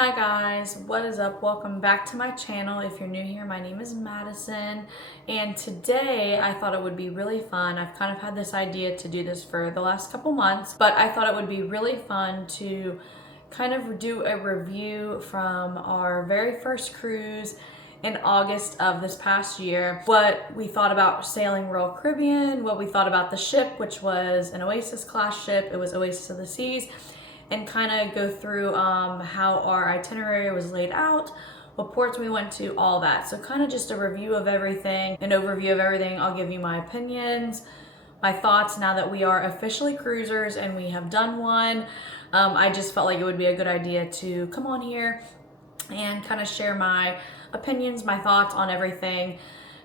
Hi guys, what is up? Welcome back to my channel. If you're new here, my name is Madison, and today I thought it would be really fun. I've kind of had this idea to do this for the last couple months, but I thought it would be really fun to kind of do a review from our very first cruise in August of this past year. What we thought about sailing Royal Caribbean, what we thought about the ship, which was an Oasis class ship. It was Oasis of the Seas, and kind of go through how our itinerary was laid out, what ports we went to, all that. So kind of just a review of everything, an overview of everything. I'll give you my opinions, my thoughts now that we are officially cruisers and we have done one. I just felt like it would be a good idea to come on here and kind of share my opinions, my thoughts on everything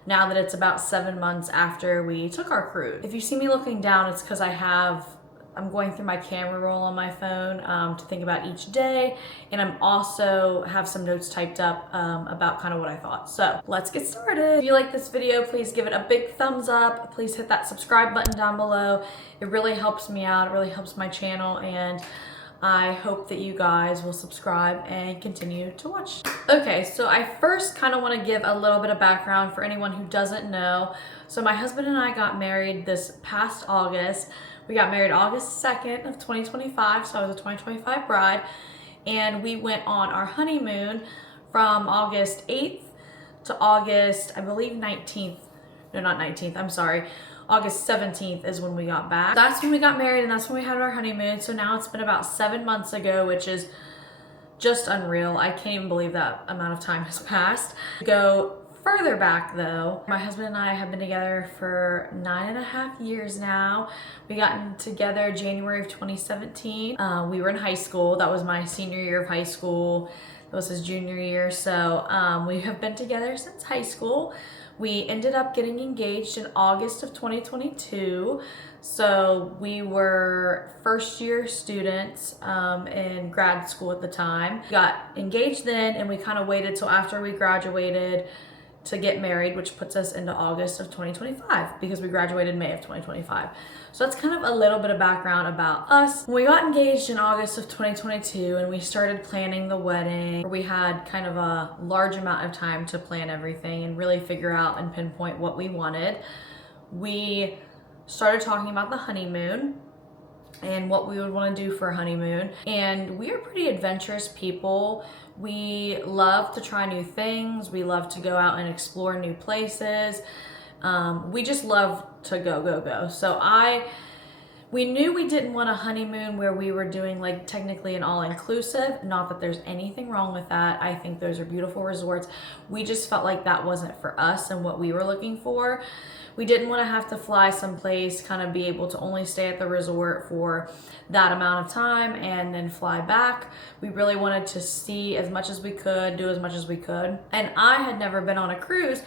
now that it's about 7 months after we took our cruise. If you see me looking down, it's because I'm going through my camera roll on my phone to think about each day, and I'm also have some notes typed up about kind of what I thought. So let's get started. If you like this video, please give it a big thumbs up. Please hit that subscribe button down below. It really helps me out. It really helps my channel, and I hope that you guys will subscribe and continue to watch. Okay, so I first kind of want to give a little bit of background for anyone who doesn't know. So my husband and I got married this past August. We got married August 2nd of 2025, so I was a 2025 bride, and we went on our honeymoon from August 8th to August, I believe 19th. No, not 19th, I'm sorry. August 17th is when we got back. That's when we got married, and that's when we had our honeymoon. So now it's been about 7 months ago, which is just unreal. I can't even believe that amount of time has passed. Go further back though, my husband and I have been together for 9.5 years now. We got together January of 2017. We were in high school. That was my senior year of high school. That was his junior year. So we have been together since high school. We ended up getting engaged in August of 2022. So we were first year students in grad school at the time. We got engaged then, and we kind of waited till after we graduated to get married, which puts us into August of 2025 because we graduated May of 2025. So that's kind of a little bit of background about us. We got engaged in August of 2022 and we started planning the wedding. We had kind of a large amount of time to plan everything and really figure out and pinpoint what we wanted. We started talking about the honeymoon and what we would want to do for a honeymoon. And we are pretty adventurous people. We love to try new things. We love to go out and explore new places. We just love to go. So we knew we didn't want a honeymoon where we were doing like technically an all-inclusive. Not that there's anything wrong with that. I think those are beautiful resorts. We just felt like that wasn't for us and what we were looking for. We didn't want to have to fly someplace, kind of be able to only stay at the resort for that amount of time and then fly back. We really wanted to see as much as we could, do as much as we could. And I had never been on a cruise,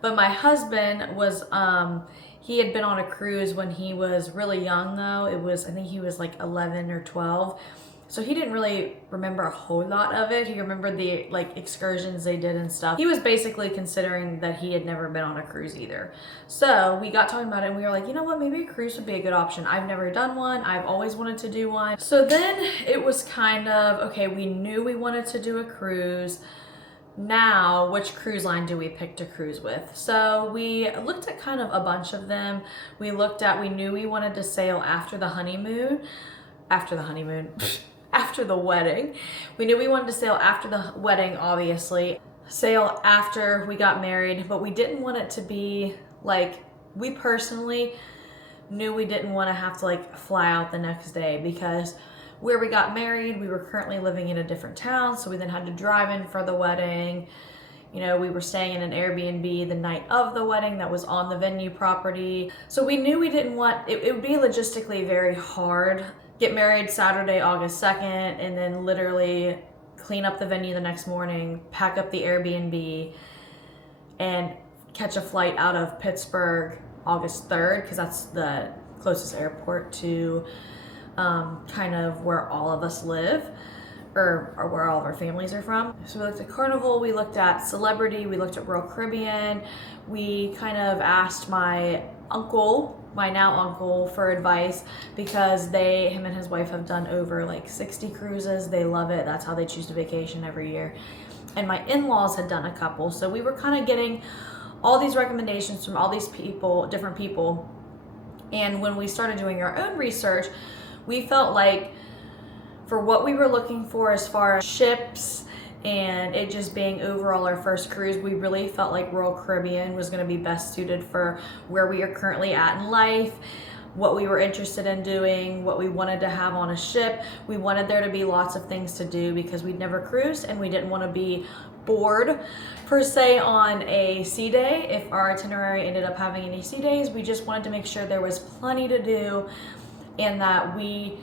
but my husband was, he had been on a cruise when he was really young though. I think he was like 11 or 12. So he didn't really remember a whole lot of it. He remembered the like excursions they did and stuff. He was basically considering that he had never been on a cruise either. So we got talking about it and we were like, you know what, maybe a cruise would be a good option. I've never done one. I've always wanted to do one. So then it was kind of, okay, we knew we wanted to do a cruise. Now, which cruise line do we pick to cruise with? So we looked at kind of a bunch of them. We knew we wanted to sail after the honeymoon. After the wedding. We knew we wanted to sail after the wedding, obviously. Sail after we got married, but we didn't want it to be like, we personally knew we didn't want to have to like fly out the next day because where we got married, we were currently living in a different town, so we then had to drive in for the wedding. You know, we were staying in an Airbnb the night of the wedding that was on the venue property. So we knew we didn't want, it would be logistically very hard. Get married Saturday, August 2nd, and then literally clean up the venue the next morning, pack up the Airbnb, and catch a flight out of Pittsburgh August 3rd, because that's the closest airport to kind of where all of us live, or where all of our families are from. So we looked at Carnival, we looked at Celebrity, we looked at Royal Caribbean. We kind of asked my uncle, my now uncle, for advice, because him and his wife have done over like 60 cruises. They love it. That's how they choose to vacation every year. And my in-laws had done a couple. So we were kind of getting all these recommendations from all these people, different people. And when we started doing our own research, we felt like for what we were looking for as far as ships and it just being overall our first cruise, we really felt like Royal Caribbean was going to be best suited for where we are currently at in life, what we were interested in doing, what we wanted to have on a ship. We wanted there to be lots of things to do because we'd never cruised and we didn't want to be bored per se on a sea day. If our itinerary ended up having any sea days, we just wanted to make sure there was plenty to do and that we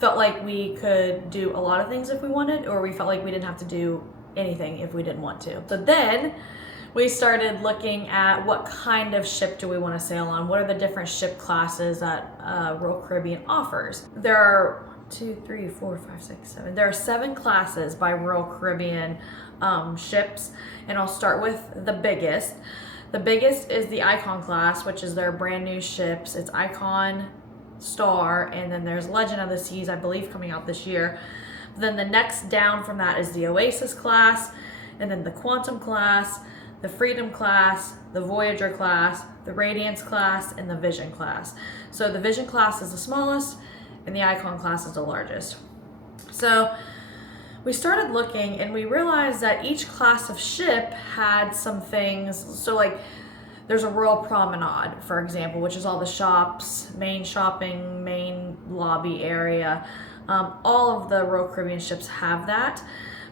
felt like we could do a lot of things if we wanted, or we felt like we didn't have to do anything if we didn't want to. So then we started looking at what kind of ship do we want to sail on? What are the different ship classes that Royal Caribbean offers? There are 7 classes by Royal Caribbean ships, and I'll start with the biggest. The biggest is the Icon class, which is their brand new ships. It's Icon, Star, and then there's Legend of the Seas, I believe, coming out this year. Then the next down from that is the Oasis class, and then the Quantum class, the Freedom class, the Voyager class, the Radiance class, and the Vision class. So the Vision class is the smallest, and the Icon class is the largest. So we started looking, and we realized that each class of ship had some things. So like, there's a Royal Promenade, for example, which is all the shops, main shopping, main lobby area. All of the Royal Caribbean ships have that.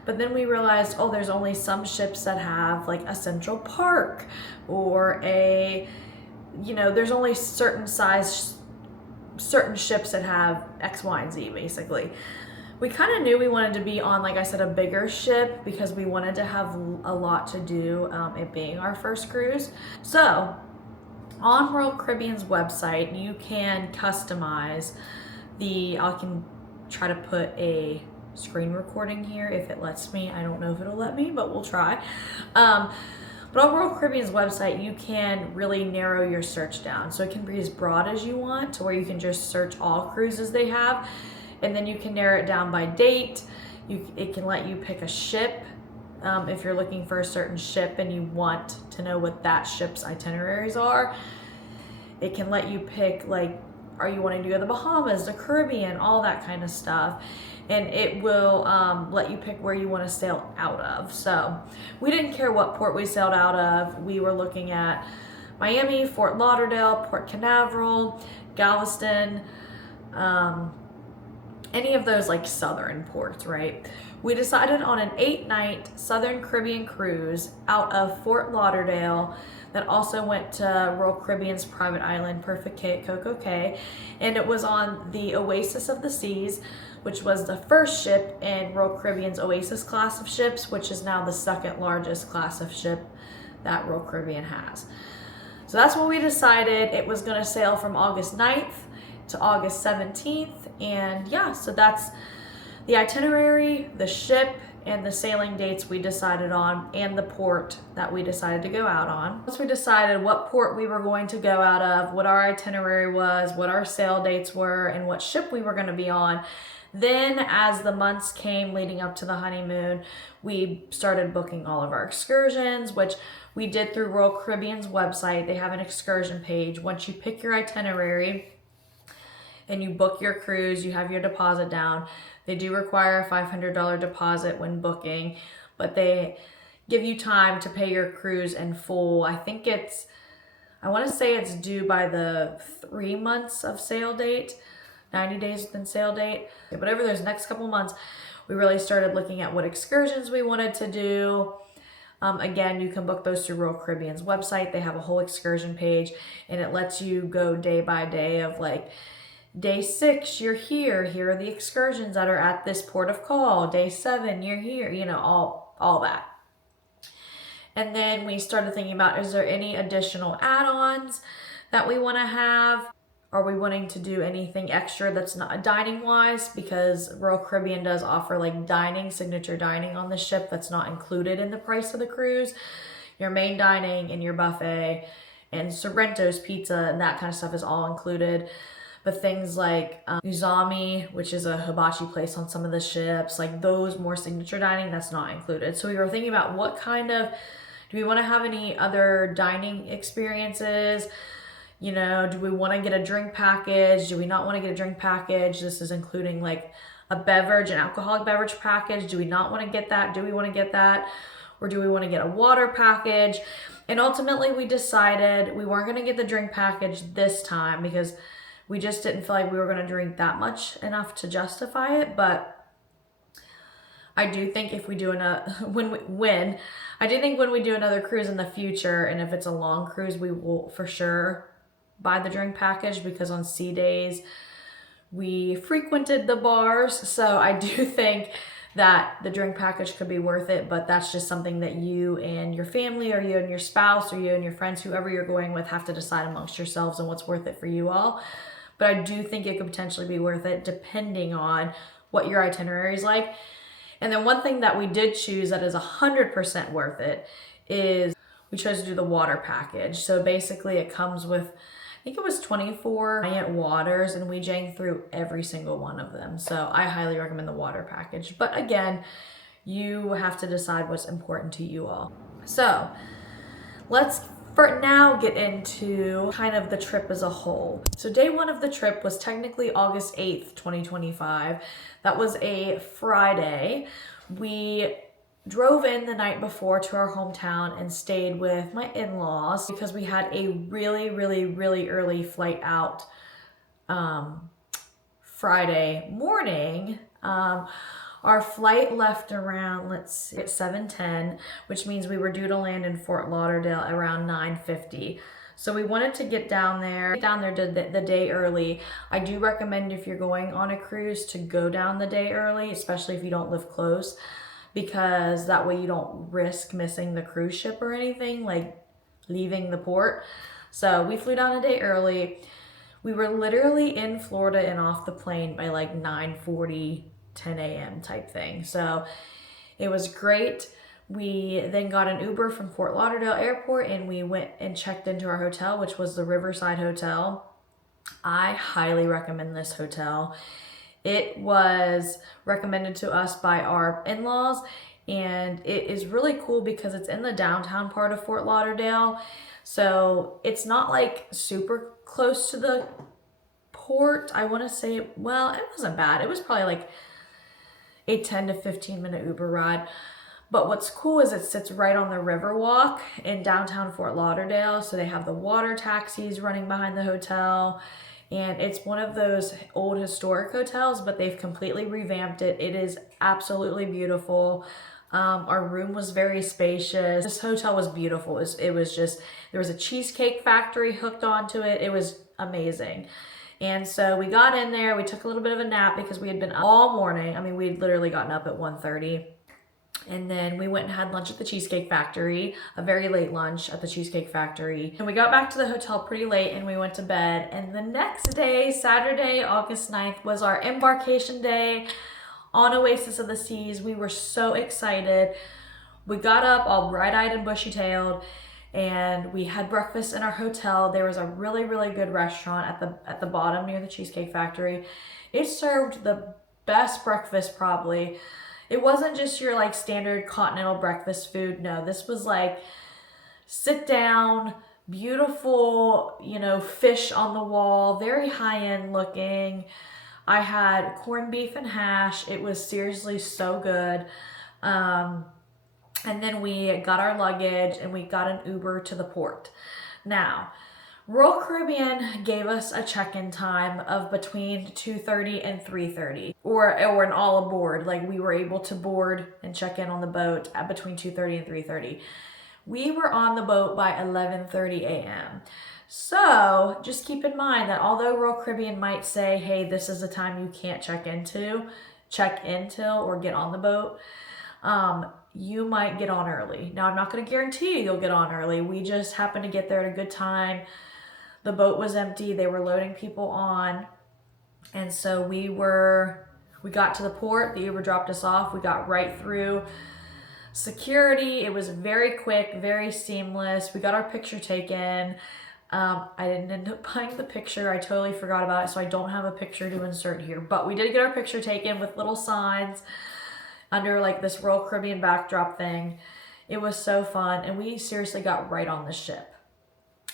But then we realized, oh, there's only some ships that have like a Central Park or there's only certain ships that have X, Y, and Z, basically. We kind of knew we wanted to be on, like I said, a bigger ship because we wanted to have a lot to do, it being our first cruise. So on Royal Caribbean's website, you can customize I can try to put a screen recording here if it lets me. I don't know if it'll let me, but we'll try. But on Royal Caribbean's website, you can really narrow your search down. So it can be as broad as you want, to where you can just search all cruises they have. And then you can narrow it down by date. It can let you pick a ship if you're looking for a certain ship and you want to know what that ship's itineraries are. It can let you pick, like, are you wanting to go to the Bahamas, the Caribbean, all that kind of stuff. And it will let you pick where you want to sail out of. So we didn't care what port we sailed out of. We were looking at Miami, Fort Lauderdale, Port Canaveral, Galveston, any of those like southern ports, right? We decided on an 8-night Southern Caribbean cruise out of Fort Lauderdale that also went to Royal Caribbean's private island, Perfect Cay at Coco Cay. And it was on the Oasis of the Seas, which was the first ship in Royal Caribbean's Oasis class of ships, which is now the second largest class of ship that Royal Caribbean has. So that's what we decided. It was gonna sail from August 9th to August 17th. And yeah, so that's the itinerary, the ship, and the sailing dates we decided on, and the port that we decided to go out on. Once we decided what port we were going to go out of, what our itinerary was, what our sail dates were, and what ship we were going to be on, then as the months came leading up to the honeymoon, we started booking all of our excursions, which we did through Royal Caribbean's website. They have an excursion page. Once you pick your itinerary and you book your cruise, you have your deposit down. They do require a $500 deposit when booking, but they give you time to pay your cruise in full. I want to say it's due by the 3 months of sail date, 90 days within sail date. Whatever those next couple months, we really started looking at what excursions we wanted to do. Again, you can book those through Royal Caribbean's website. They have a whole excursion page, and it lets you go day by day of like, day 6, you're here. Here are the excursions that are at this port of call. Day 7, you're here. All that. And then we started thinking about, is there any additional add-ons that we want to have? Are we wanting to do anything extra that's not dining-wise? Because Royal Caribbean does offer like dining, signature dining on the ship that's not included in the price of the cruise. Your main dining and your buffet and Sorrento's pizza and that kind of stuff is all included. But things like Uzami, which is a hibachi place on some of the ships, like those more signature dining, that's not included. So we were thinking about what kind of, do we want to have any other dining experiences? You know, do we want to get a drink package? Do we not want to get a drink package? This is including like a beverage, an alcoholic beverage package. Do we not want to get that? Do we want to get that? Or do we want to get a water package? And ultimately we decided we weren't going to get the drink package this time because we just didn't feel like we were going to drink that much enough to justify it. But I do think if we do when we do another cruise in the future, and if it's a long cruise, we will for sure buy the drink package, because on sea days we frequented the bars. So I do think that the drink package could be worth it, but that's just something that you and your family, or you and your spouse, or you and your friends, whoever you're going with, have to decide amongst yourselves on what's worth it for you all. But I do think it could potentially be worth it depending on what your itinerary is like. And then one thing that we did choose that is 100% worth it is we chose to do the water package. So basically it comes with, I think it was 24 giant waters, and we drank through every single one of them. So I highly recommend the water package. But again, you have to decide what's important to you all. So let's for now get into kind of the trip as a whole. So day one of the trip was technically August 8th, 2025. That was a Friday. We drove in the night before to our hometown and stayed with my in-laws because we had a really early flight out Friday morning. Our flight left around, let's see, at 7:10, which means we were due to land in Fort Lauderdale around 9:50. So we wanted to get down there the day early. I do recommend, if you're going on a cruise, to go down the day early, especially if you don't live close, because that way you don't risk missing the cruise ship or anything, like leaving the port. So we flew down a day early. We were literally in Florida and off the plane by like 9:40, 10 a.m. type thing. So it was great. We then got an Uber from Fort Lauderdale Airport, and we went and checked into our hotel, which was the Riverside Hotel. I highly recommend this hotel. It was recommended to us by our in-laws, and it is really cool because it's in the downtown part of Fort Lauderdale. So it's not like super close to the port. I want to say, well, it wasn't bad. It was probably like a 10 to 15 minute Uber ride. But what's cool is it sits right on the Riverwalk in downtown Fort Lauderdale. So they have the water taxis running behind the hotel. And it's one of those old historic hotels, but they've completely revamped it. It is absolutely beautiful. Our room was very spacious. This hotel was beautiful. It was just, there was a cheesecake factory hooked onto it. It was amazing. And so we got in there, we took a little bit of a nap because we had been up all morning. I mean, we had literally gotten up at 1:30. And then we went and had lunch at the Cheesecake Factory, a very late lunch at the Cheesecake Factory. And we got back to the hotel pretty late and we went to bed. And the next day, Saturday, August 9th, was our embarkation day on Oasis of the Seas. We were so excited. We got up all bright-eyed and bushy-tailed, and we had breakfast in our hotel. There was a really good restaurant at the bottom near the Cheesecake Factory. It served the best breakfast probably. It wasn't just your like standard continental breakfast food. No, this was like sit down, beautiful, fish on the wall, very high-end looking. I had corned beef and hash. It was seriously so good. And then we got our luggage and we got an Uber to the port. Now, Royal Caribbean gave us a check-in time of between 2:30 and 3:30, or an all aboard. Like we were able to board and check in on the boat at between 2:30 and 3:30. We were on the boat by 11:30 a.m. So just keep in mind that although Royal Caribbean might say, hey, this is the time you can't check into or get on the boat, you might get on early. Now, I'm not going to guarantee you'll get on early. We just happened to get there at a good time. The boat was empty. They were loading people on. And so we got to the port. The Uber dropped us off. We got right through security. It was very quick, very seamless. We got our picture taken. I didn't end up buying the picture. I totally forgot about it, so I don't have a picture to insert here. But we did get our picture taken with little signs under like this Royal Caribbean backdrop thing. It was so fun, and we seriously got right on the ship.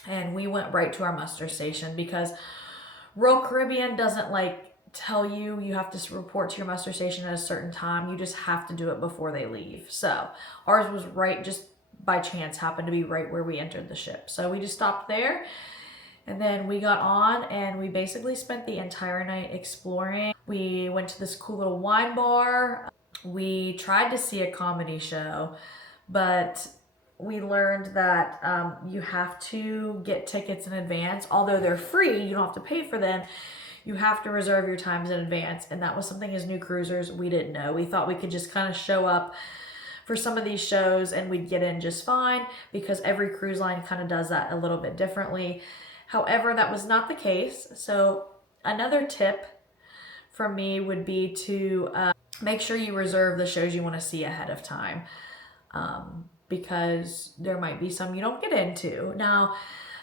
And we went right to our muster station because Royal Caribbean doesn't like tell you have to report to your muster station at a certain time. You just have to do it before they leave. So ours was right, just by chance happened to be right where we entered the ship. So we just stopped there, and then we got on and we basically spent the entire night exploring. We went to this cool little wine bar. We tried to see a comedy show, but we learned that you have to get tickets in advance. Although they're free, you don't have to pay for them. You have to reserve your times in advance. And that was something as new cruisers we didn't know. We thought we could just kind of show up for some of these shows and we'd get in just fine, because every cruise line kind of does that a little bit differently. However, that was not the case. So another tip from me would be to make sure you reserve the shows you want to see ahead of time, because there might be some you don't get into. Now,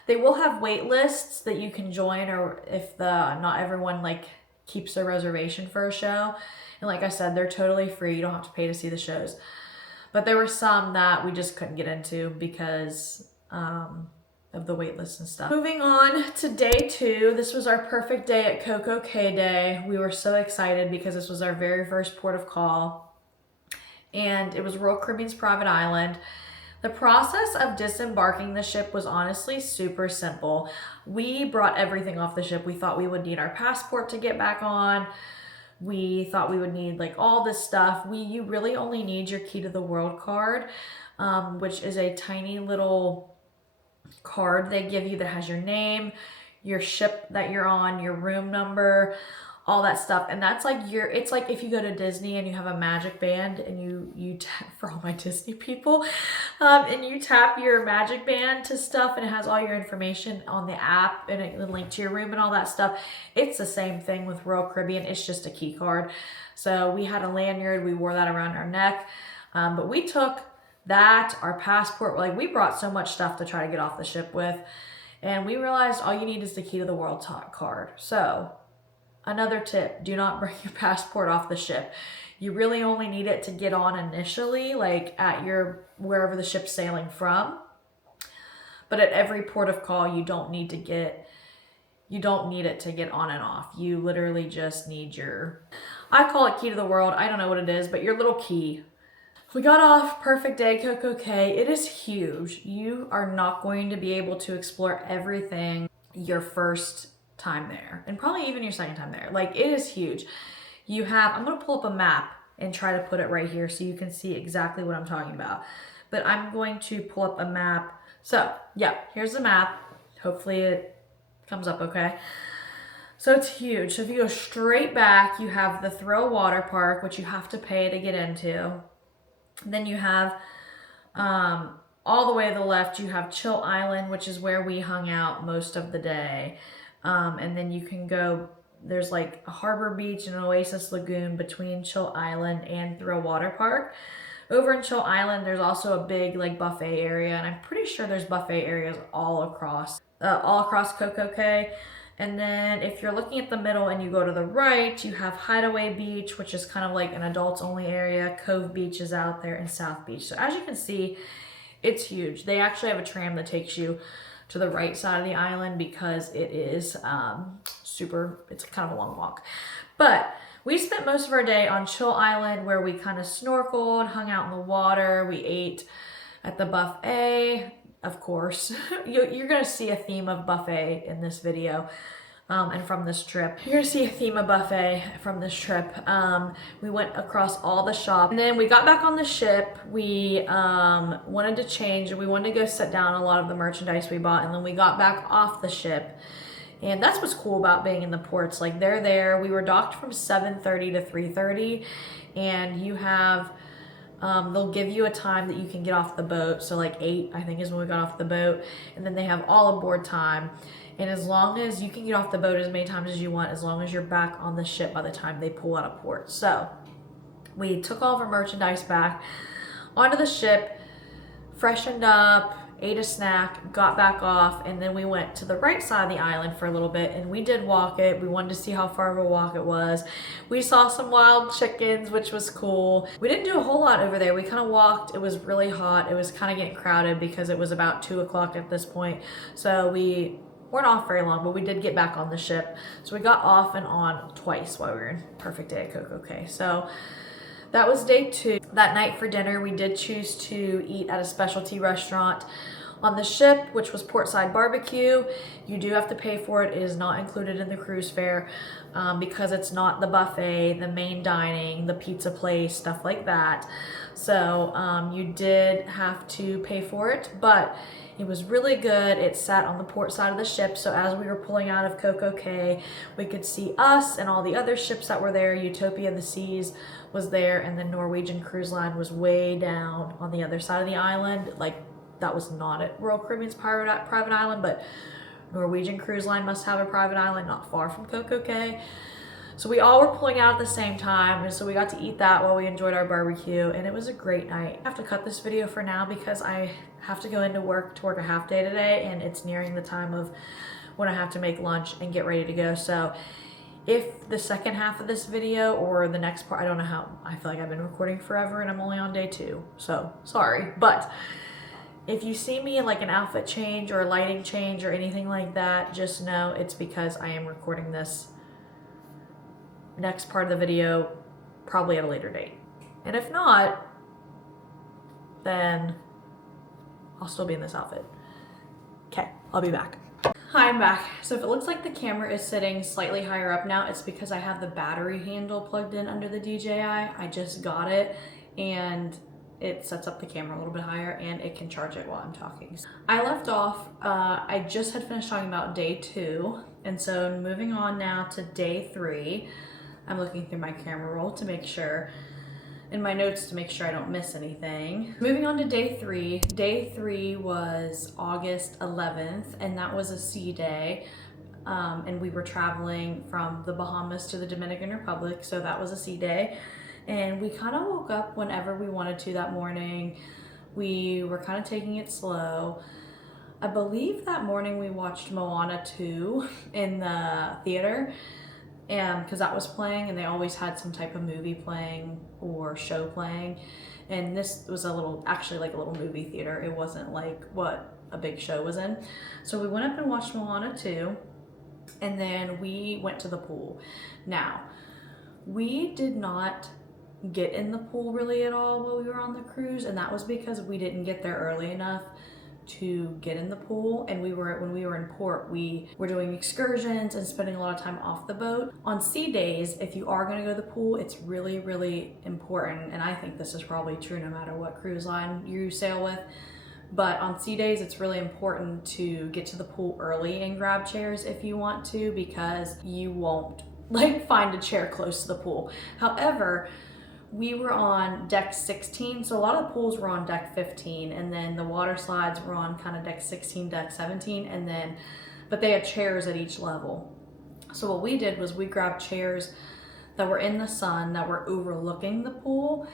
they will have wait lists that you can join, or if not everyone like keeps a reservation for a show. And like I said, they're totally free. You don't have to pay to see the shows. But there were some that we just couldn't get into because of the wait list and stuff. Moving on to day 2. This was our perfect day at Coco Cay Day. We were so excited because this was our very first port of call. And it was Royal Caribbean's private island. The process of disembarking the ship was honestly super simple. We brought everything off the ship. We thought we would need our passport to get back on. We thought we would need like all this stuff. You really only need your key to the world card, which is a tiny little card they give you that has your name, your ship that you're on, your room number, all that stuff. And that's like it's like if you go to Disney and you have a magic band and you tap, for all my Disney people, and you tap your magic band to stuff and it has all your information on the app and it link to your room and all that stuff. It's the same thing with Royal Caribbean. It's just a key card. So we had a lanyard, we wore that around our neck, but we took that, our passport, like we brought so much stuff to try to get off the ship with, and we realized all you need is the key to the world card. So another tip, do not bring your passport off the ship. You really only need it to get on initially, like at wherever the ship's sailing from. But at every port of call, you don't need it to get on and off. You literally just need I call it key to the world. I don't know what it is, but your little key. We got off, perfect day, Coco Cay. It is huge. You are not going to be able to explore everything your first time there, and probably even your second time there. Like, it is huge. I'm going to pull up a map and try to put it right here so you can see exactly what I'm talking about. But I'm going to pull up a map. So yeah, here's the map. Hopefully it comes up okay. So it's huge. So if you go straight back, you have the Thrill Water Park, which you have to pay to get into. Then you have all the way to the left, you have Chill Island, which is where we hung out most of the day. And then you can go, there's like a harbor beach and an oasis lagoon between Chill Island and Thrill Water Park. Over in Chill Island, there's also a big like buffet area, and I'm pretty sure there's buffet areas all across Coco Cay. And then if you're looking at the middle and you go to the right, you have Hideaway Beach, which is kind of like an adults only area. Cove Beach is out there, and South Beach. So as you can see, it's huge. They actually have a tram that takes you to the right side of the island because it is it's kind of a long walk. But we spent most of our day on Chill Island, where we kind of snorkeled, hung out in the water. We ate at the buffet, of course. You're going to see a theme of buffet in this video. And from this trip, you're gonna see a theme of buffet from this trip. We went across all the shops, and then we got back on the ship. We wanted to change, and we wanted to go set down a lot of the merchandise we bought, and then we got back off the ship. And that's what's cool about being in the ports. Like, they're there. We were docked from 7:30 to 3:30, and you have they'll give you a time that you can get off the boat. So like 8, I think, is when we got off the boat, and then they have all aboard time. And as long as you can get off the boat as many times as you want, as long as you're back on the ship by the time they pull out of port. So we took all of our merchandise back. onto the ship, freshened up, ate a snack, got back off, and then we went to the right side of the island for a little bit, and we did walk it. We wanted to see how far of a walk it was. We saw some wild chickens, which was cool. We didn't do a whole lot over there. We kind of walked. It was really hot. It was kind of getting crowded because it was about 2 o'clock at this point. So we weren't off very long, but we did get back on the ship. So we got off and on twice while we were in Perfect Day at CocoCay. So that was day 2. That night for dinner, we did choose to eat at a specialty restaurant on the ship, which was Portside Barbecue. You do have to pay for it. It is not included in the cruise fare because it's not the buffet, the main dining, the pizza place, stuff like that. So you did have to pay for it, but it was really good. It sat on the port side of the ship, so as we were pulling out of CocoCay, we could see us and all the other ships that were there. Utopia of the Seas was there, and the Norwegian Cruise Line was way down on the other side of the island. Like, that was not at Royal Caribbean's private island, but Norwegian Cruise Line must have a private island not far from CocoCay. So we all were pulling out at the same time, and so we got to eat that while we enjoyed our barbecue, and it was a great night. I have to cut this video for now because I have to go into work to work a half day today, and it's nearing the time of when I have to make lunch and get ready to go. So if the second half of this video or the next part, I don't know how, I feel like I've been recording forever and I'm only on day 2, so sorry. But if you see me in like an outfit change or a lighting change or anything like that, just know it's because I am recording this next part of the video probably at a later date. And if not, then I'll still be in this outfit. Okay, I'll be back. Hi, I'm back. So if it looks like the camera is sitting slightly higher up now, it's because I have the battery handle plugged in under the DJI. I just got it, and it sets up the camera a little bit higher, and it can charge it while I'm talking. I left off, I just had finished talking about day 2, and so moving on now to day 3. I'm looking through my camera roll to make sure, in my notes to make sure I don't miss anything. Moving on to day 3. Day 3 was August 11th, and that was a sea day. And we were traveling from the Bahamas to the Dominican Republic, so that was a sea day. And we kind of woke up whenever we wanted to that morning. We were kind of taking it slow. I believe that morning we watched Moana 2 in the theater, and because that was playing, and they always had some type of movie playing or show playing, and this was actually like a little movie theater. It wasn't like what a big show was in. So we went up and watched Moana 2, and then we went to the pool. Now, we did not get in the pool really at all while we were on the cruise, and that was because we didn't get there early enough to get in the pool. And when we were in port, we were doing excursions and spending a lot of time off the boat. On sea days, if you are going to go to the pool, it's really, really important, and I think this is probably true no matter what cruise line you sail with, but on sea days it's really important to get to the pool early and grab chairs if you want to, because you won't like find a chair close to the pool. However, we were on deck 16, so a lot of the pools were on deck 15, and then the water slides were on kind of deck 16, deck 17, and then, but they had chairs at each level. So what we did was we grabbed chairs that were in the sun, that were overlooking the pool,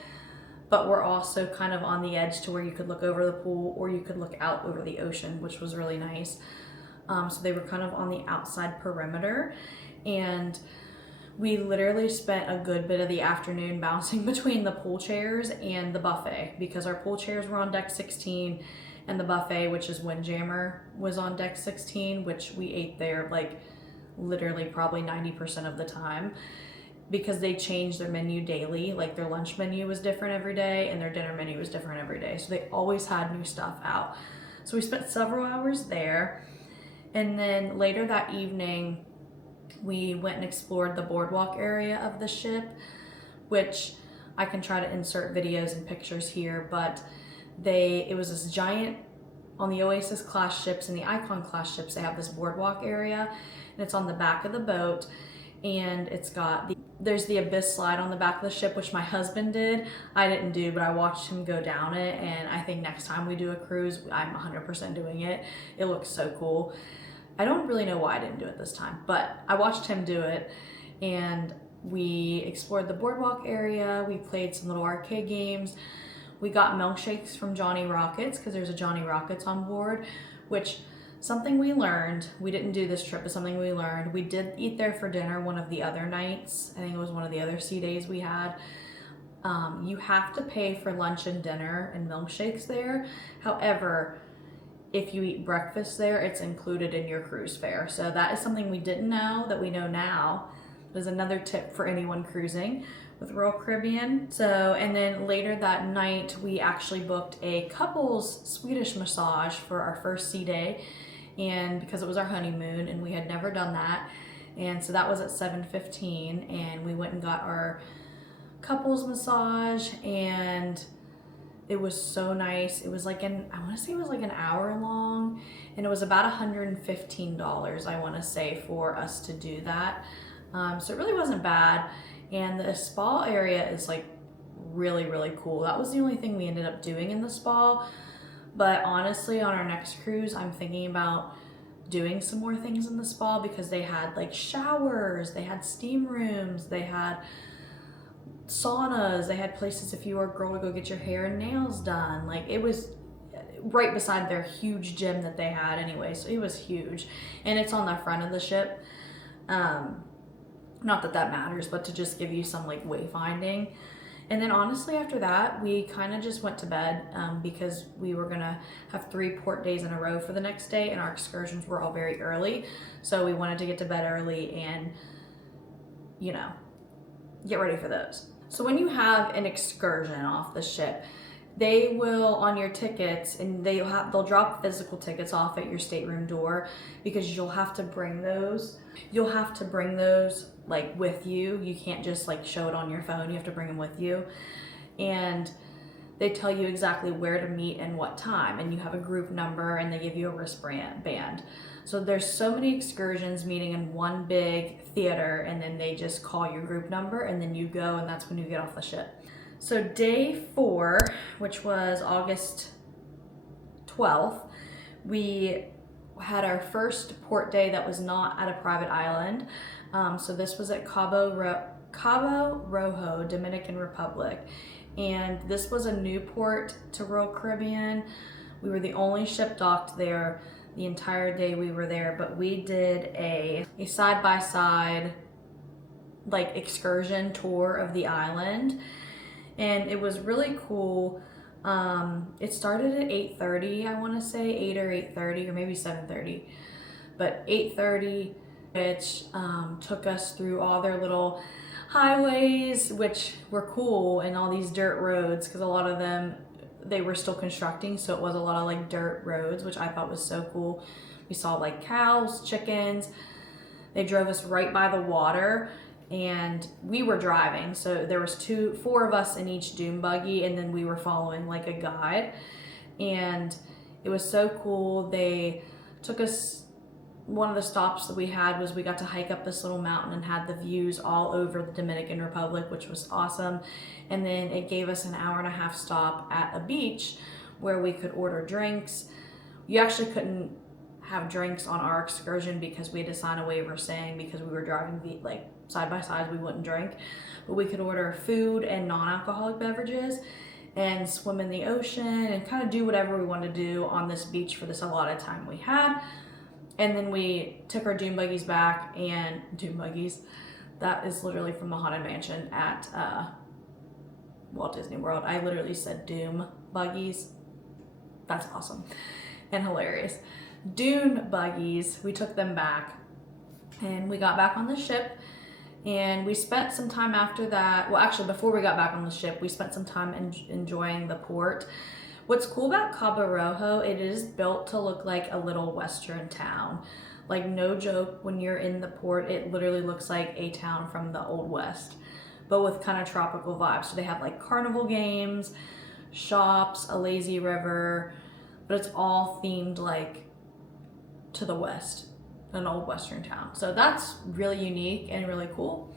but were also kind of on the edge to where you could look over the pool or you could look out over the ocean, which was really nice. So they were kind of on the outside perimeter, and we literally spent a good bit of the afternoon bouncing between the pool chairs and the buffet, because our pool chairs were on deck 16 and the buffet, which is Windjammer, was on deck 16, which we ate there like literally probably 90% of the time, because they changed their menu daily. Like their lunch menu was different every day and their dinner menu was different every day. So they always had new stuff out. So we spent several hours there. And then later that evening, we went and explored the boardwalk area of the ship, which I can try to insert videos and pictures here, but it was this giant, on the Oasis class ships and the Icon class ships, they have this boardwalk area, and it's on the back of the boat, and it's got there's the abyss slide on the back of the ship, which my husband did. I didn't do, but I watched him go down it, and I think next time we do a cruise, I'm 100% doing it. It looks so cool. I don't really know why I didn't do it this time, but I watched him do it, and we explored the boardwalk area. We played some little arcade games. We got milkshakes from Johnny Rockets because there's a Johnny Rockets on board, which something we learned, we didn't do this trip, but something we learned. We did eat there for dinner one of the other nights. I think it was one of the other sea days we had. You have to pay for lunch and dinner and milkshakes there. However, if you eat breakfast there, it's included in your cruise fare. So that is something we didn't know that we know now. There's another tip for anyone cruising with Royal Caribbean. So, and then later that night, we actually booked a couples Swedish massage for our first sea day. And because it was our honeymoon and we had never done that. And so that was at 7:15, and we went and got our couples massage, and it was so nice. It was like I want to say it was like an hour long, and it was about $115, I want to say, for us to do that. So it really wasn't bad. And the spa area is like really, really cool. That was the only thing we ended up doing in the spa. But honestly, on our next cruise, I'm thinking about doing some more things in the spa because they had like showers, they had steam rooms, they had saunas, they had places if you were a girl to go get your hair and nails done. Like, it was right beside their huge gym that they had anyway, so it was huge. And it's on the front of the ship. Not that that matters, but to just give you some like wayfinding. And then honestly, after that, we kind of just went to bed because we were gonna have 3 port days in a row for the next day, and our excursions were all very early. So we wanted to get to bed early and, you know, get ready for those. So when you have an excursion off the ship, they will, on your tickets, and they'll drop physical tickets off at your stateroom door, because you'll have to bring those. You'll have to bring those like with you. You can't just like show it on your phone. You have to bring them with you. And they tell you exactly where to meet and what time, and you have a group number, and they give you a wristband. So there's so many excursions meeting in one big theater, and then they just call your group number, and then you go, and that's when you get off the ship. So day 4, which was August 12th, we had our first port day that was not at a private island. So this was at Cabo Rojo, Dominican Republic. And this was a new port to Royal Caribbean. We were the only ship docked there the entire day we were there, but we did a side-by-side like excursion tour of the island. And it was really cool. It started at 8:30, I want to say 8 or 8:30, or maybe 7:30, but 8:30, which took us through all their little highways, which were cool, and all these dirt roads, because a lot of them they were still constructing, so it was a lot of like dirt roads, which I thought was so cool. We saw like cows, chickens. They drove us right by the water, and we were driving, so there was 4 of us in each dune buggy, and then we were following like a guide, and it was so cool. They took us, one of the stops that we had was we got to hike up this little mountain and had the views all over the Dominican Republic, which was awesome. And then it gave us an 1.5-hour stop at a beach where we could order drinks. You actually couldn't have drinks on our excursion because we had to sign a waiver saying, because we were driving like side by side, we wouldn't drink, but we could order food and non-alcoholic beverages and swim in the ocean and kind of do whatever we wanted to do on this beach for this allotted time we had. And then we took our dune buggies back, and dune buggies, that is literally from the Haunted Mansion at Walt Disney World. I literally said doom buggies. That's awesome and hilarious. Dune buggies, we took them back, and we got back on the ship, and we spent some time after that. Well, actually, before we got back on the ship, we spent some time enjoying the port. What's cool about Cabo Rojo, it is built to look like a little western town. Like, no joke, when you're in the port, it literally looks like a town from the Old West, but with kind of tropical vibes. So they have like carnival games, shops, a lazy river, but it's all themed like to the west, an old western town. So that's really unique and really cool.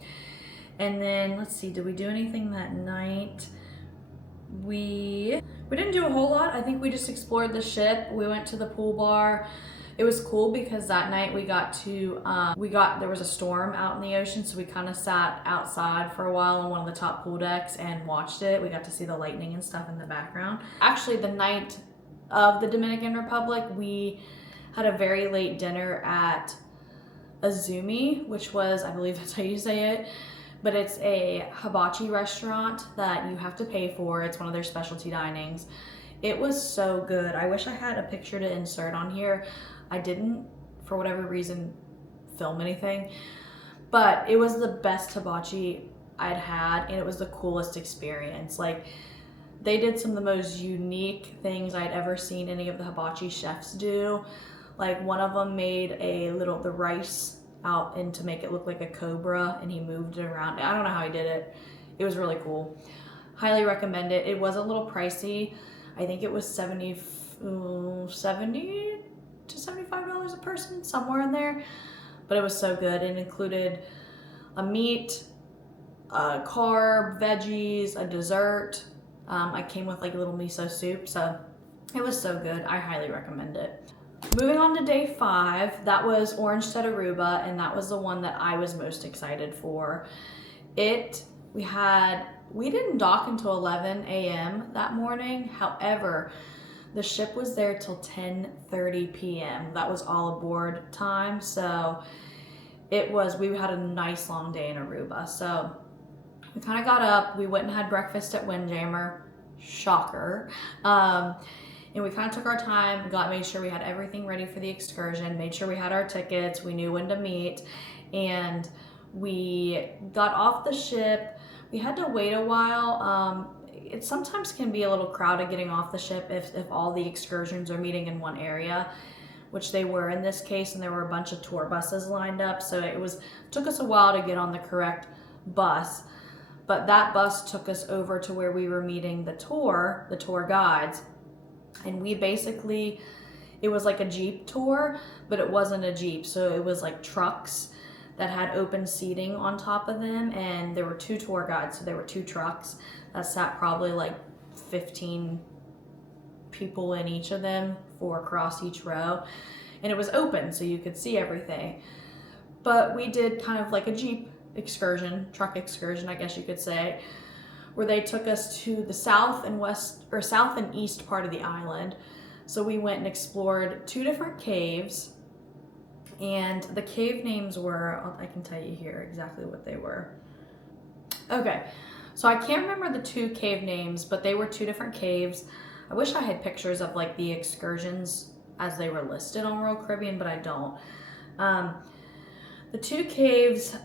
And then let's see, did we do anything that night? We didn't do a whole lot. I think we just explored the ship. We went to the pool bar, It was cool because that night there was a storm out in the ocean, so we kind of sat outside for a while on one of the top pool decks and watched it. We got to see the lightning and stuff in the background. Actually, the night of the Dominican Republic, we had a very late dinner at Azumi, which was, I believe that's how you say it, but it's a hibachi restaurant that you have to pay for. It's one of their specialty dinings. It was so good. I wish I had a picture to insert on here. I didn't, for whatever reason, film anything, but it was the best hibachi I'd had, and it was the coolest experience. Like, they did some of the most unique things I'd ever seen any of the hibachi chefs do. Like, one of them made the rice out and to make it look like a cobra, and he moved it around. I don't know how he did it. It was really cool. Highly recommend it. It was a little pricey. I think it was $70 to $75 a person, somewhere in there. But it was so good. It included a meat, a carb, veggies, a dessert. I came with like a little miso soup, so it was so good. I highly recommend it. Moving on to day 5, that was Oranjestad, Aruba, and that was the one that I was most excited for. We didn't dock until 11 a.m. that morning. However, the ship was there till 10:30 p.m. That was all aboard time. So we had a nice long day in Aruba. So we kind of got up, we went and had breakfast at Windjammer. Shocker. And we kind of took our time, made sure we had everything ready for the excursion, made sure we had our tickets, we knew when to meet, and we got off the ship. We had to wait a while. It sometimes can be a little crowded getting off the ship if all the excursions are meeting in one area, which they were in this case, and there were a bunch of tour buses lined up, so took us a while to get on the correct bus. But that bus took us over to where we were meeting the tour guides. And it was like a Jeep tour, but it wasn't a Jeep. So it was like trucks that had open seating on top of them. And there were 2 tour guides. So there were 2 trucks that sat probably like 15 people in each of them, 4 across each row. And it was open, so you could see everything. But we did kind of like a Jeep excursion, truck excursion, I guess you could say, where they took us to the south and east part of the island. So we went and explored 2 different caves, and the cave names were, I can tell you here exactly what they were. Okay, so I can't remember the 2 cave names, but they were 2 different caves. I wish I had pictures of like the excursions as they were listed on Royal Caribbean, but I don't. The 2 caves,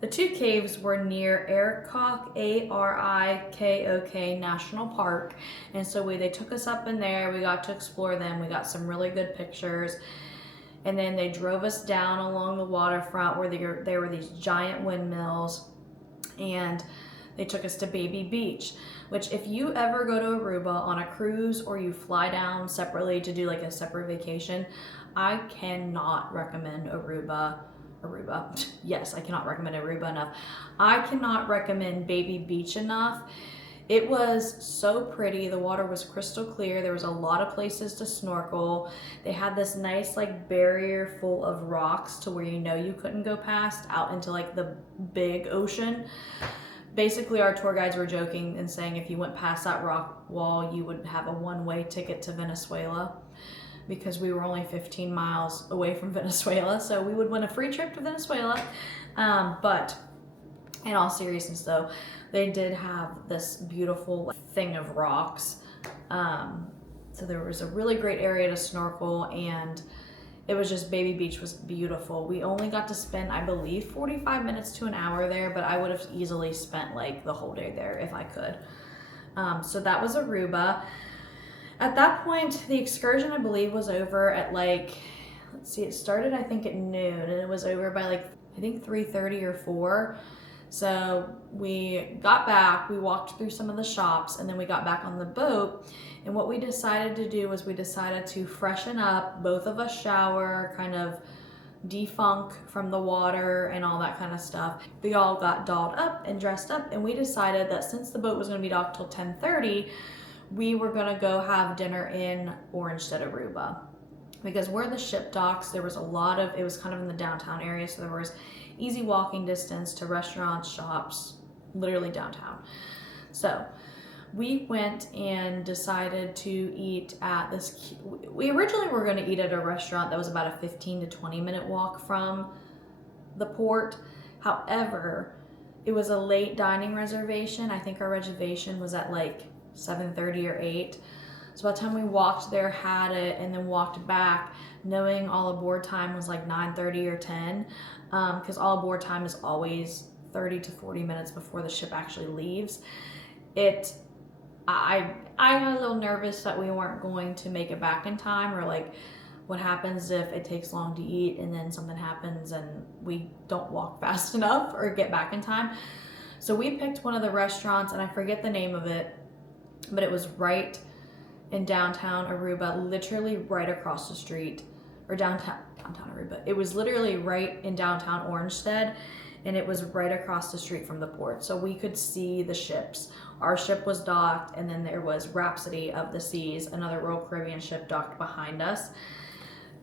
the 2 caves were near Arikok, Arikok National Park. And so they took us up in there, we got to explore them, we got some really good pictures. And then they drove us down along the waterfront where there were these giant windmills, and they took us to Baby Beach, which if you ever go to Aruba on a cruise or you fly down separately to do like a separate vacation, I cannot recommend Aruba. Yes, I cannot recommend Aruba enough. I cannot recommend Baby Beach enough. It was so pretty. The water was crystal clear. There was a lot of places to snorkel. They had this nice like barrier full of rocks to where you couldn't go past out into like the big ocean. Basically, our tour guides were joking and saying if you went past that rock wall, you would have a one-way ticket to Venezuela, because we were only 15 miles away from Venezuela, so we would win a free trip to Venezuela. But in all seriousness though, they did have this beautiful thing of rocks. So there was a really great area to snorkel, and it was just, Baby Beach was beautiful. We only got to spend, I believe, 45 minutes to an hour there, but I would have easily spent like the whole day there if I could. So that was Aruba. At that point, the excursion, I believe, was over at like, it started I think at noon, and it was over by like, I think 3:30 or 4. So we got back, we walked through some of the shops, and then we got back on the boat. And what we decided to do was we decided to freshen up, both of us shower, kind of defunk from the water and all that kind of stuff. We all got dolled up and dressed up, and we decided that since the boat was going to be docked till 10:30, we were gonna go have dinner in Orangestead, Aruba. Because where the ship docks, there was it was kind of in the downtown area, so there was easy walking distance to restaurants, shops, literally downtown. So we went and decided to eat at this, we originally were gonna eat at a restaurant that was about a 15 to 20 minute walk from the port. However, it was a late dining reservation. I think our reservation was at like 7:30 or 8. So by the time we walked there, had it, and then walked back, knowing all aboard time was like 9:30 or 10, because all aboard time is always 30 to 40 minutes before the ship actually leaves. I got a little nervous that we weren't going to make it back in time, or like what happens if it takes long to eat and then something happens and we don't walk fast enough or get back in time. So we picked one of the restaurants, and I forget the name of it, but it was right in downtown Aruba, literally right across the street, or downtown Aruba. It was literally right in downtown Orangestead, and it was right across the street from the port. So we could see the ships. Our ship was docked, and then there was Rhapsody of the Seas, another Royal Caribbean ship docked behind us,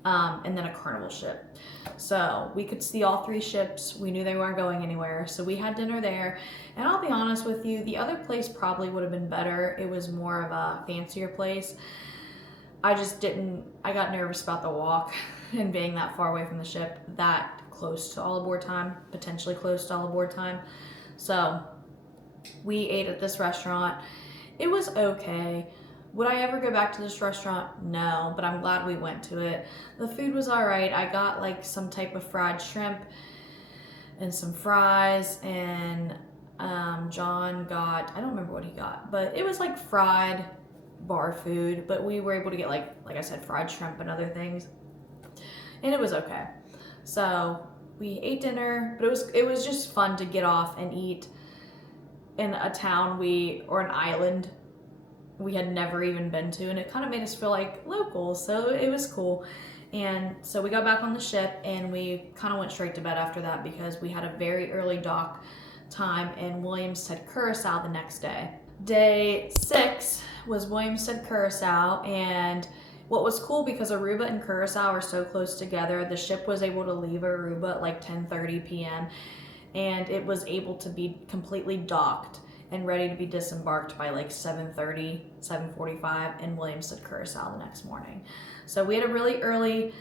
and then a Carnival ship. So we could see all three ships. We knew they weren't going anywhere. So we had dinner there. And I'll be honest with you, the other place probably would have been better. It was more of a fancier place. I got nervous about the walk and being that far away from the ship, that close to all aboard time, potentially close to all aboard time. So we ate at this restaurant. It was okay. Would I ever go back to this restaurant? No, but I'm glad we went to it. The food was all right. I got like some type of fried shrimp and some fries, and John got, I don't remember what he got, but it was like fried bar food, but we were able to get like I said, fried shrimp and other things, and it was okay. So we ate dinner, but it was just fun to get off and eat in a town or an island we had never even been to, and it kind of made us feel like locals, so it was cool. And so we got back on the ship, and we kind of went straight to bed after that because we had a very early dock time in Williamstead, Curacao the next day. Day 6 was Williamstead, Curacao, and what was cool, because Aruba and Curacao are so close together, the ship was able to leave Aruba at like 10:30 p.m. and it was able to be completely docked and ready to be disembarked by like 7:30, 7:45 in Williamstead, Curacao the next morning. So we had a really early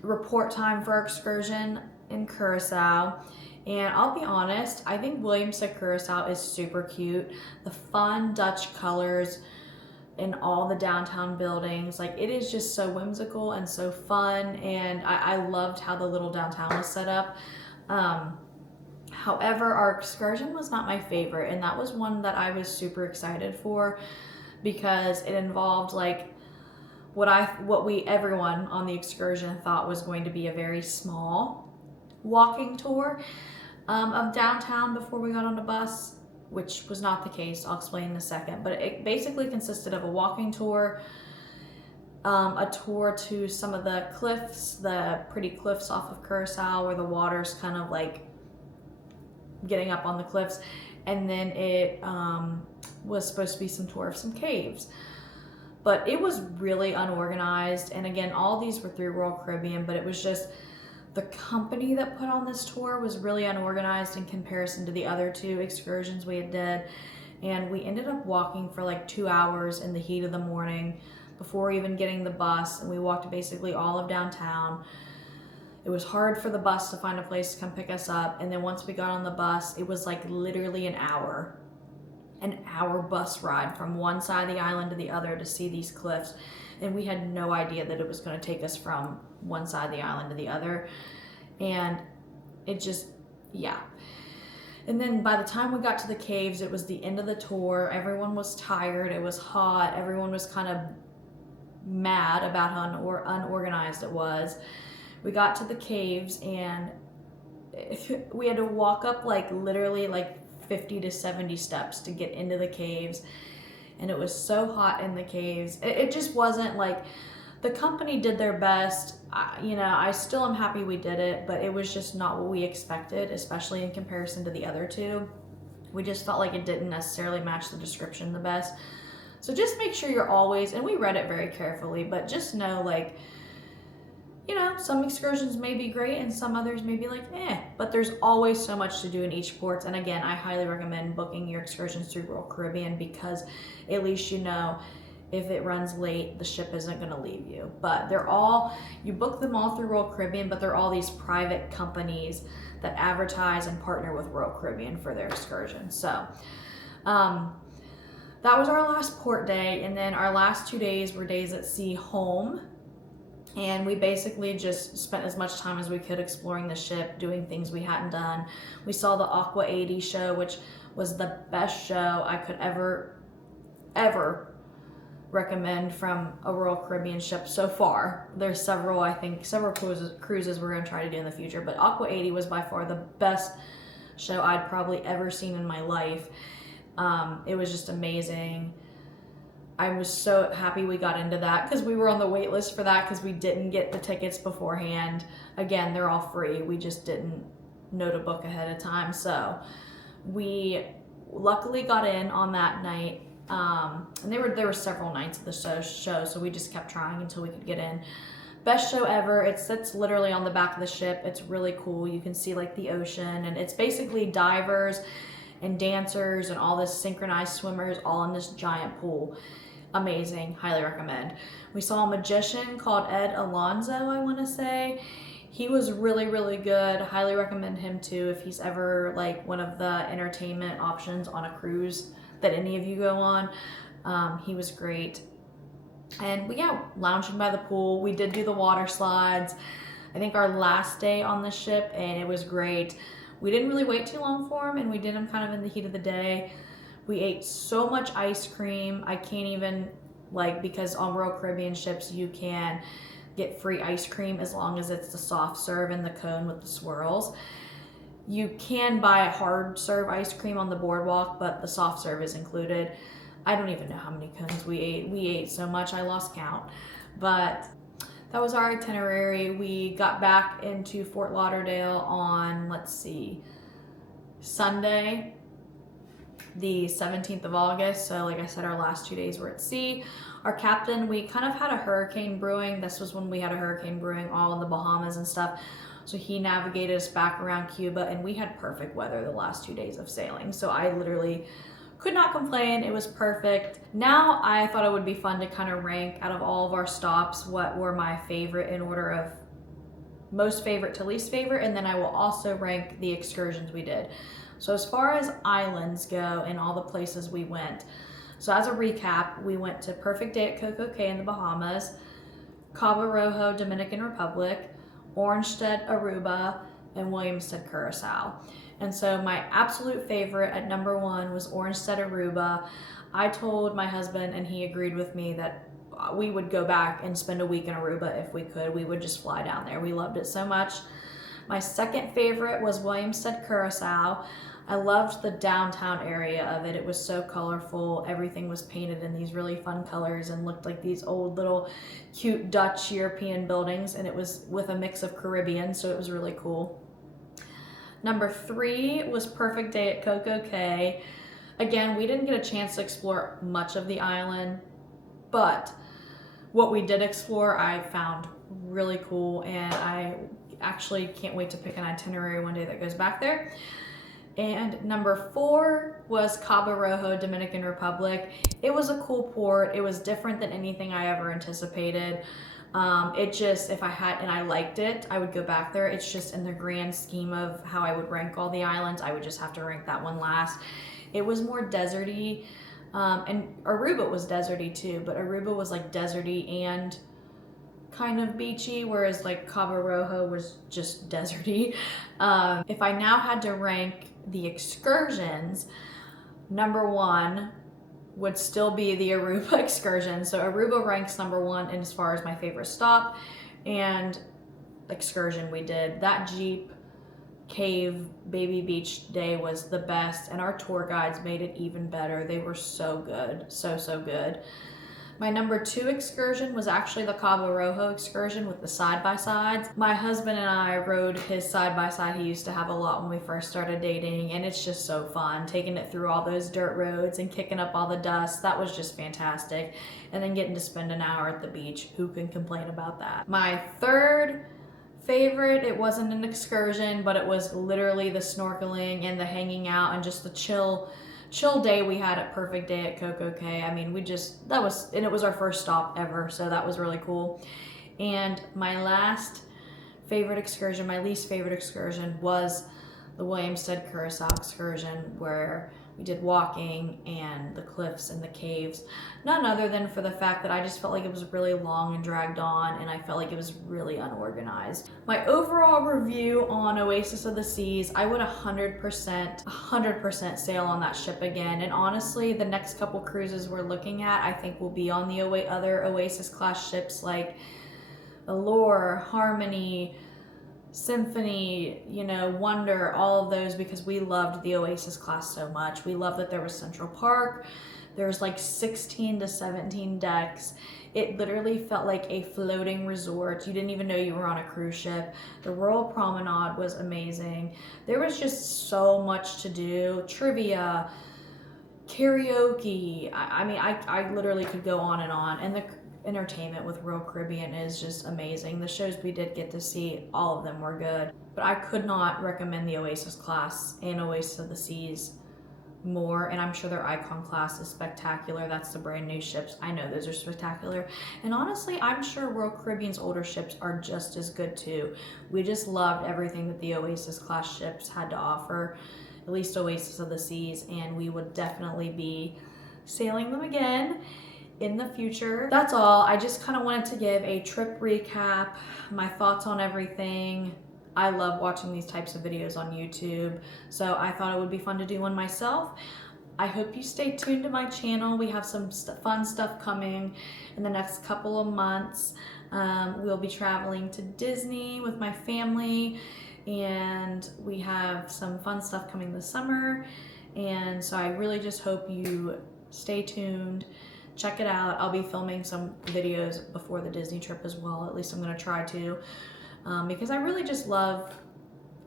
report time for our excursion in Curacao. And I'll be honest, I think Williamstead, Curacao is super cute. The fun Dutch colors in all the downtown buildings, like it is just so whimsical and so fun. And I loved how the little downtown was set up. However, our excursion was not my favorite, and that was one that I was super excited for because it involved like everyone on the excursion thought was going to be a very small walking tour of downtown before we got on the bus, which was not the case. I'll explain in a second, but it basically consisted of a walking tour, a tour to some of the cliffs, the pretty cliffs off of Curacao where the water's kind of like getting up on the cliffs, and then it was supposed to be some tour of some caves. But it was really unorganized, and again, all these were through Royal Caribbean, but it was just the company that put on this tour was really unorganized in comparison to the other two excursions we had did. And we ended up walking for like 2 hours in the heat of the morning before even getting the bus, and we walked basically all of downtown. It was hard for the bus to find a place to come pick us up, and then once we got on the bus, it was like literally an hour bus ride from one side of the island to the other to see these cliffs, and we had no idea that it was going to take us from one side of the island to the other. And it just, yeah. And then by the time we got to the caves, it was the end of the tour. Everyone was tired, it was hot, everyone was kind of mad about how unorganized it was. We got to the caves, and we had to walk up like literally like 50 to 70 steps to get into the caves, and it was so hot in the caves. It just wasn't like, the company did their best. I still am happy we did it, but it was just not what we expected, especially in comparison to the other two. We just felt like it didn't necessarily match the description the best. So just make sure you're always, and we read it very carefully, but just know, like, you know, some excursions may be great and some others may be like, but there's always so much to do in each port. And again, I highly recommend booking your excursions through Royal Caribbean, because at least you know if it runs late, the ship isn't going to leave you. But you book them all through Royal Caribbean, but they're all these private companies that advertise and partner with Royal Caribbean for their excursions. So that was our last port day. And then our last 2 days were days at sea home. And we basically just spent as much time as we could exploring the ship, doing things we hadn't done. We saw the Aqua 80 show, which was the best show I could ever recommend from a Royal Caribbean ship so far. There's several cruises we're gonna try to do in the future, but Aqua 80 was by far the best show I'd probably ever seen in my life. It was just amazing. I was so happy we got into that, because we were on the wait list for that because we didn't get the tickets beforehand. Again, they're all free. We just didn't know to book ahead of time. So we luckily got in on that night. And there were several nights of the show, so we just kept trying until we could get in. Best show ever. It sits literally on the back of the ship. It's really cool. You can see like the ocean, and it's basically divers and dancers and all this synchronized swimmers all in this giant pool. Amazing. Highly recommend. We saw a magician called Ed Alonzo, I want to say. He was really, really good. Highly recommend him too if he's ever like one of the entertainment options on a cruise that any of you go on. He was great. And lounging by the pool. We did do the water slides. I think our last day on the ship, and it was great. We didn't really wait too long for him, and we did them kind of in the heat of the day. We ate so much ice cream. I can't even, because on Royal Caribbean ships, you can get free ice cream as long as it's the soft serve and the cone with the swirls. You can buy a hard serve ice cream on the boardwalk, but the soft serve is included. I don't even know how many cones we ate. We ate so much, I lost count. But that was our itinerary. We got back into Fort Lauderdale on, Sunday, the 17th of August. So like I said, our last 2 days were at sea. Our captain, we kind of had a hurricane brewing. This was when we had a hurricane brewing all in the Bahamas and stuff. So he navigated us back around Cuba, and we had perfect weather the last 2 days of sailing. So I literally could not complain. It was perfect. Now I thought it would be fun to kind of rank out of all of our stops what were my favorite in order of most favorite to least favorite, and then I will also rank the excursions we did. So as far as islands go and all the places we went, so as a recap, we went to Perfect Day at Coco Cay in the Bahamas, Cabo Rojo, Dominican Republic, Oranjestead, Aruba, and Williamstead, Curacao. And so my absolute favorite at number 1 was Oranjestead, Aruba. I told my husband, and he agreed with me, that we would go back and spend a week in Aruba if we could. We would just fly down there. We loved it so much. My second favorite was Williamstead, Curacao. I loved the downtown area of it. It was so colorful. Everything was painted in these really fun colors and looked like these old little cute Dutch European buildings, and it was with a mix of Caribbean, so it was really cool. Number 3 was Perfect Day at Coco Cay. Again, we didn't get a chance to explore much of the island, but what we did explore I found really cool, and I actually can't wait to pick an itinerary one day that goes back there. And number 4 was Cabo Rojo, Dominican Republic. It was a cool port. It was different than anything I ever anticipated. If I had, and I liked it, I would go back there. It's just in the grand scheme of how I would rank all the islands, I would just have to rank that one last. It was more deserty, and Aruba was deserty too, but Aruba was like deserty and kind of beachy, whereas like Cabo Rojo was just deserty. If I now had to rank the excursions, number 1 would still be the Aruba excursion. So Aruba ranks number 1 as far as my favorite stop and excursion we did. That Jeep Cave Baby Beach day was the best, and our tour guides made it even better. They were so good, so good. My number 2 excursion was actually the Cabo Rojo excursion with the side-by-sides. My husband and I rode his side-by-side he used to have a lot when we first started dating, and it's just so fun taking it through all those dirt roads and kicking up all the dust. That was just fantastic. And then getting to spend an hour at the beach. Who can complain about that? My 3rd favorite, it wasn't an excursion, but it was literally the snorkeling and the hanging out and just the chill day we had at Perfect Day at CocoCay. I mean, and it was our first stop ever, so that was really cool. And my last favorite excursion, my least favorite excursion, was the Williamstead Curacao excursion, where we did walking and the cliffs and the caves. None other than for the fact that I just felt like it was really long and dragged on, and I felt like it was really unorganized. My overall review on Oasis of the Seas, I would 100% sail on that ship again. And honestly, the next couple cruises we're looking at, I think will be on the other Oasis class ships like Allure, Harmony, Symphony, you know, Wonder, all of those, because we loved the Oasis class so much. We loved that there was Central Park. There's like 16 to 17 decks. It literally felt like a floating resort. You didn't even know you were on a cruise ship. The Royal Promenade was amazing. There was just so much to do. Trivia, karaoke. I mean, I literally could go on. And the entertainment with Royal Caribbean is just amazing. The shows we did get to see, all of them were good. But I could not recommend the Oasis class and Oasis of the Seas more, and I'm sure their Icon class is spectacular. That's the brand new ships. I know those are spectacular. And honestly, I'm sure Royal Caribbean's older ships are just as good too. We just loved everything that the Oasis class ships had to offer, at least Oasis of the Seas, and we would definitely be sailing them again in the future. That's all. I just kind of wanted to give a trip recap, my thoughts on everything. I love watching these types of videos on YouTube, so I thought it would be fun to do one myself. I hope you stay tuned to my channel. We have some fun stuff coming in the next couple of months. We'll be traveling to Disney with my family, and we have some fun stuff coming this summer. And so I really just hope you stay tuned. Check it out. I'll be filming some videos before the Disney trip as well. At least I'm going to try to, because I really just love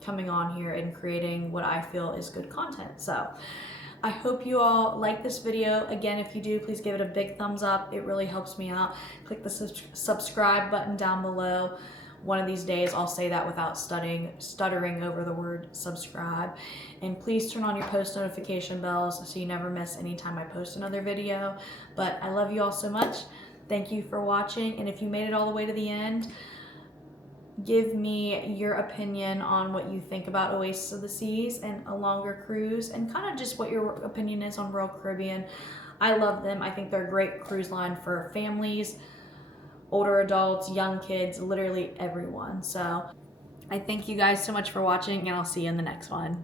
coming on here and creating what I feel is good content. So I hope you all like this video. Again, if you do, please give it a big thumbs up. It really helps me out. Click the subscribe button down below. One of these days I'll say that without stuttering over the word subscribe. And please turn on your post notification bells so you never miss any time I post another video. But I love you all so much. Thank you for watching. And if you made it all the way to the end, give me your opinion on what you think about Oasis of the Seas and a longer cruise, and kind of just what your opinion is on Royal Caribbean. I love them. I think they're a great cruise line for families, older adults, young kids, literally everyone. So I thank you guys so much for watching, and I'll see you in the next one.